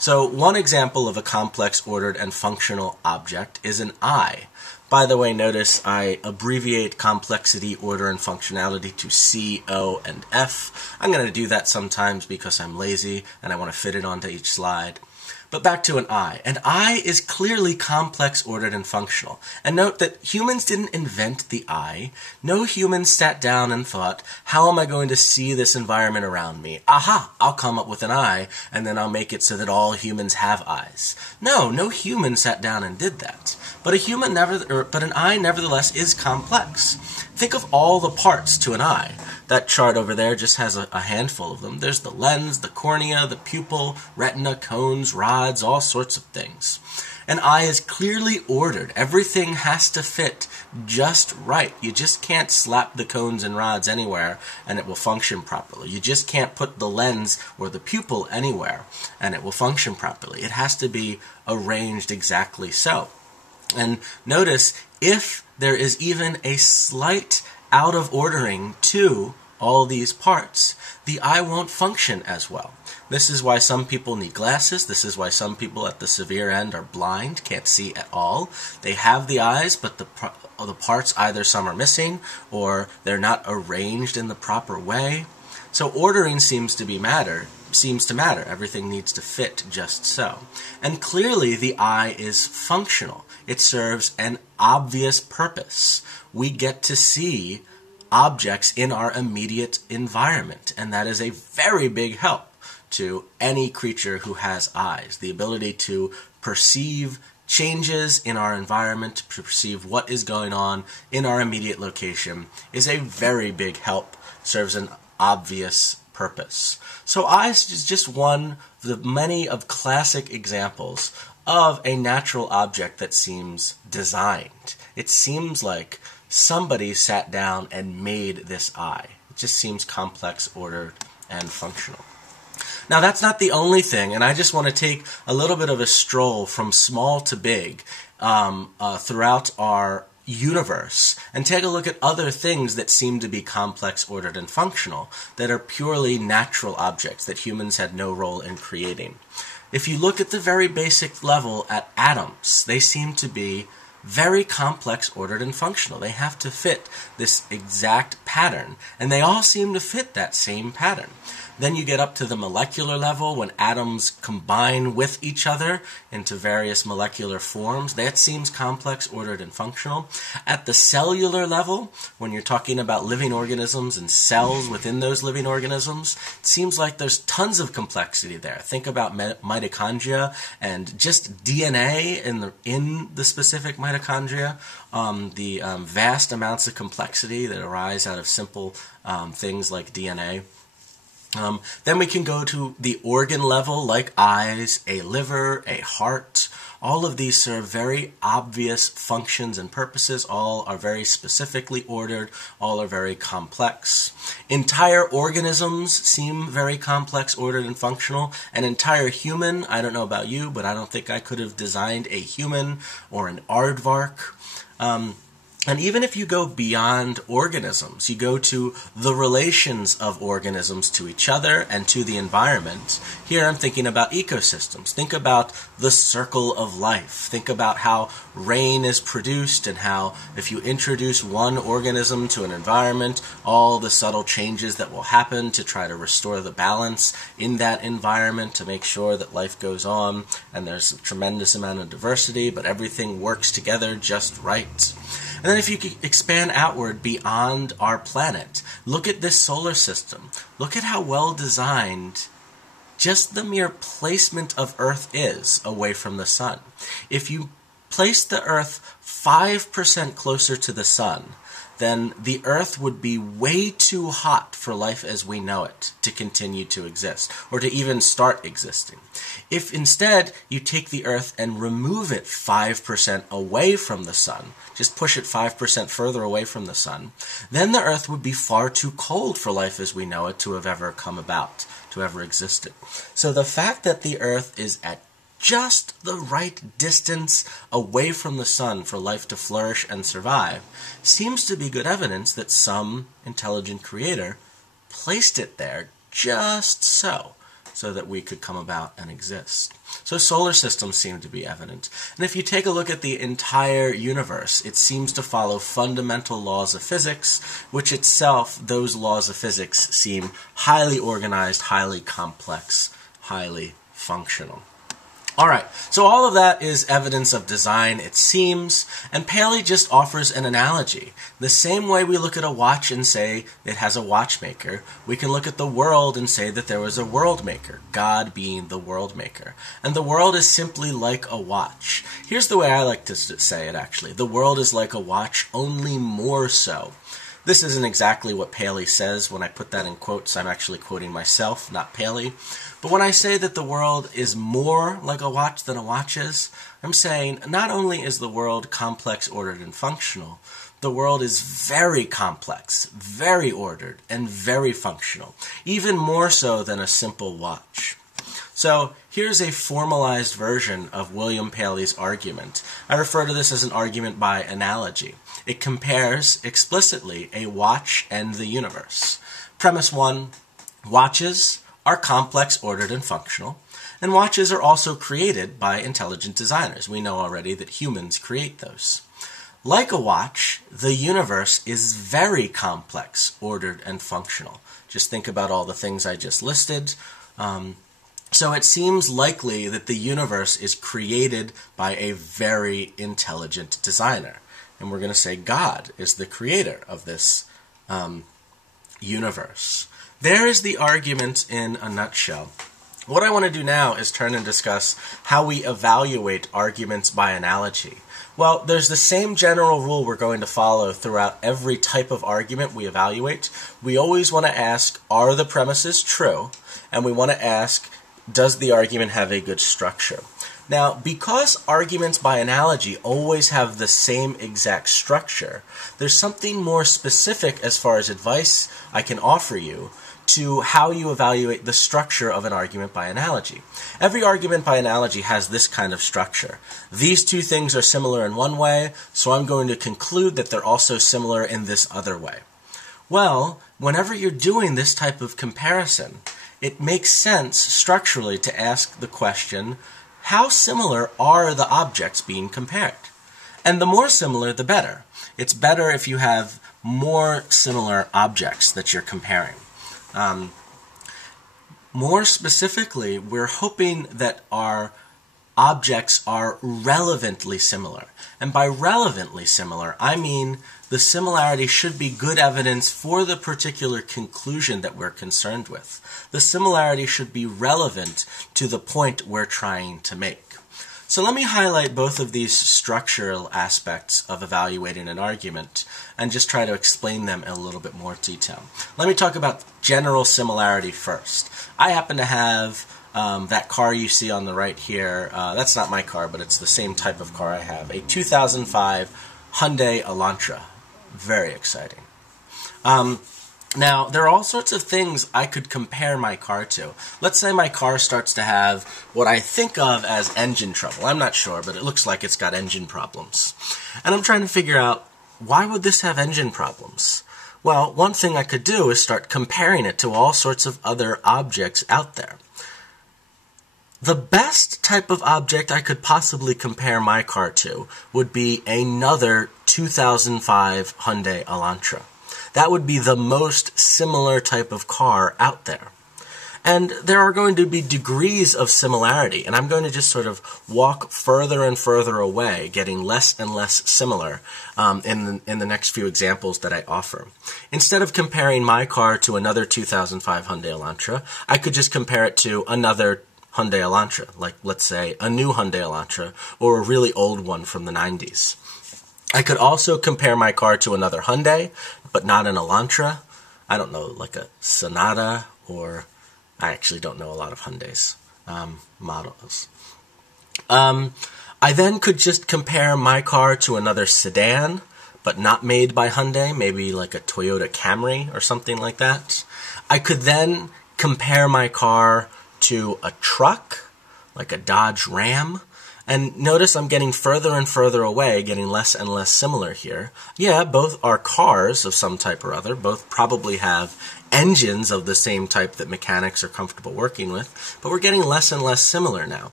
So one example of a complex, ordered, and functional object is an eye. By the way, notice I abbreviate complexity, order, and functionality to C, O, and F. I'm going to do that sometimes because I'm lazy and I want to fit it onto each slide. But back to an eye. An eye is clearly complex, ordered, and functional. And note that humans didn't invent the eye. No human sat down and thought, how am I going to see this environment around me? Aha! I'll come up with an eye, and then I'll make it so that all humans have eyes. No human sat down and did that. But an eye nevertheless is complex. Think of all the parts to an eye. That chart over there just has a handful of them. There's the lens, the cornea, the pupil, retina, cones, rods, all sorts of things. An eye is clearly ordered. Everything has to fit just right. You just can't slap the cones and rods anywhere and it will function properly. You just can't put the lens or the pupil anywhere and it will function properly. It has to be arranged exactly so. And notice, if there is even a slight out of ordering to all these parts, the eye won't function as well. This is why some people need glasses. This is why some people at the severe end are blind, can't see at all. They have the eyes, but the parts, either some are missing or they're not arranged in the proper way. So ordering seems to matter. Everything needs to fit just so. And clearly the eye is functional. It serves an obvious purpose. We get to see objects in our immediate environment, and that is a very big help to any creature who has eyes. The ability to perceive changes in our environment, to perceive what is going on in our immediate location, is a very big help, serves an obvious purpose. So eyes is just one of the many of classic examples of a natural object that seems designed. It seems like somebody sat down and made this eye. It just seems complex, ordered, and functional. Now that's not the only thing, and I just want to take a little bit of a stroll from small to big throughout our universe and take a look at other things that seem to be complex, ordered, and functional, that are purely natural objects that humans had no role in creating. If you look at the very basic level at atoms, they seem to be very complex, ordered, and functional. They have to fit this exact pattern, and they all seem to fit that same pattern. Then you get up to the molecular level, when atoms combine with each other into various molecular forms. That seems complex, ordered, and functional. At the cellular level, when you're talking about living organisms and cells within those living organisms, it seems like there's tons of complexity there. Think about mitochondria and just DNA in the specific mitochondria, the vast amounts of complexity that arise out of simple things like DNA. Then we can go to the organ level, like eyes, a liver, a heart. All of these serve very obvious functions and purposes. All are very specifically ordered. All are very complex. Entire organisms seem very complex, ordered, and functional. An entire human, I don't know about you, but I don't think I could have designed a human or an aardvark. And even if you go beyond organisms, you go to the relations of organisms to each other and to the environment. Here I'm thinking about ecosystems. Think about the circle of life. Think about how rain is produced and how if you introduce one organism to an environment, all the subtle changes that will happen to try to restore the balance in that environment to make sure that life goes on and there's a tremendous amount of diversity, but everything works together just right. And then if you could expand outward beyond our planet, look at this solar system. Look at how well designed just the mere placement of Earth is away from the sun. If you place the Earth 5% closer to the sun, then the Earth would be way too hot for life as we know it to continue to exist, or to even start existing. If instead you take the Earth and remove it 5% away from the sun, just push it 5% further away from the sun, then the Earth would be far too cold for life as we know it to have ever come about, to ever existed. So the fact that the Earth is at just the right distance away from the sun for life to flourish and survive seems to be good evidence that some intelligent creator placed it there just so so that we could come about and exist. So solar systems seem to be evident. And if you take a look at the entire universe, it seems to follow fundamental laws of physics, which itself, those laws of physics seem highly organized, highly complex, highly functional. Alright, so all of that is evidence of design, it seems, and Paley just offers an analogy. The same way we look at a watch and say it has a watchmaker, we can look at the world and say that there was a world maker, God being the world maker. And the world is simply like a watch. Here's the way I like to say it, actually. The world is like a watch, only more so. This isn't exactly what Paley says. When I put that in quotes, I'm actually quoting myself, not Paley. But when I say that the world is more like a watch than a watch is, I'm saying not only is the world complex, ordered, and functional, the world is very complex, very ordered, and very functional, even more so than a simple watch. So here's a formalized version of William Paley's argument. I refer to this as an argument by analogy. It compares explicitly a watch and the universe. Premise 1, watches are complex, ordered, and functional, and watches are also created by intelligent designers. We know already that humans create those. Like a watch, the universe is very complex, ordered, and functional. Just think about all the things I just listed. So it seems likely that the universe is created by a very intelligent designer. And we're going to say God is the creator of this universe. There is the argument in a nutshell. What I want to do now is turn and discuss how we evaluate arguments by analogy. Well, there's the same general rule we're going to follow throughout every type of argument we evaluate. We always want to ask, are the premises true? And we want to ask, does the argument have a good structure? Now, because arguments by analogy always have the same exact structure, there's something more specific as far as advice I can offer you to how you evaluate the structure of an argument by analogy. Every argument by analogy has this kind of structure. These two things are similar in one way, so I'm going to conclude that they're also similar in this other way. Well, whenever you're doing this type of comparison, it makes sense structurally to ask the question, how similar are the objects being compared? And the more similar, the better. It's better if you have more similar objects that you're comparing. More specifically, we're hoping that our objects are relevantly similar. And by relevantly similar, I mean the similarity should be good evidence for the particular conclusion that we're concerned with. The similarity should be relevant to the point we're trying to make. So let me highlight both of these structural aspects of evaluating an argument and just try to explain them in a little bit more detail. Let me talk about general similarity first. I happen to have that car you see on the right here. That's not my car, but it's the same type of car I have. A 2005 Hyundai Elantra. Very exciting. Now, there are all sorts of things I could compare my car to. Let's say my car starts to have what I think of as engine trouble. I'm not sure, but it looks like it's got engine problems. And I'm trying to figure out, why would this have engine problems? Well, one thing I could do is start comparing it to all sorts of other objects out there. The best type of object I could possibly compare my car to would be another 2005 Hyundai Elantra. That would be the most similar type of car out there. And there are going to be degrees of similarity, and I'm going to just sort of walk further and further away, getting less and less similar in the next few examples that I offer. Instead of comparing my car to another 2005 Hyundai Elantra, I could just compare it to another Hyundai Elantra, like, let's say, a new Hyundai Elantra, or a really old one from the 90s. I could also compare my car to another Hyundai, but not an Elantra. I don't know, like a Sonata, or I actually don't know a lot of Hyundai's models. I then could just compare my car to another sedan, but not made by Hyundai, maybe like a Toyota Camry or something like that. I could then compare my car to a truck, like a Dodge Ram, And notice I'm getting further and further away, getting less and less similar here. Yeah, both are cars of some type or other. Both probably have engines of the same type that mechanics are comfortable working with. But we're getting less and less similar now.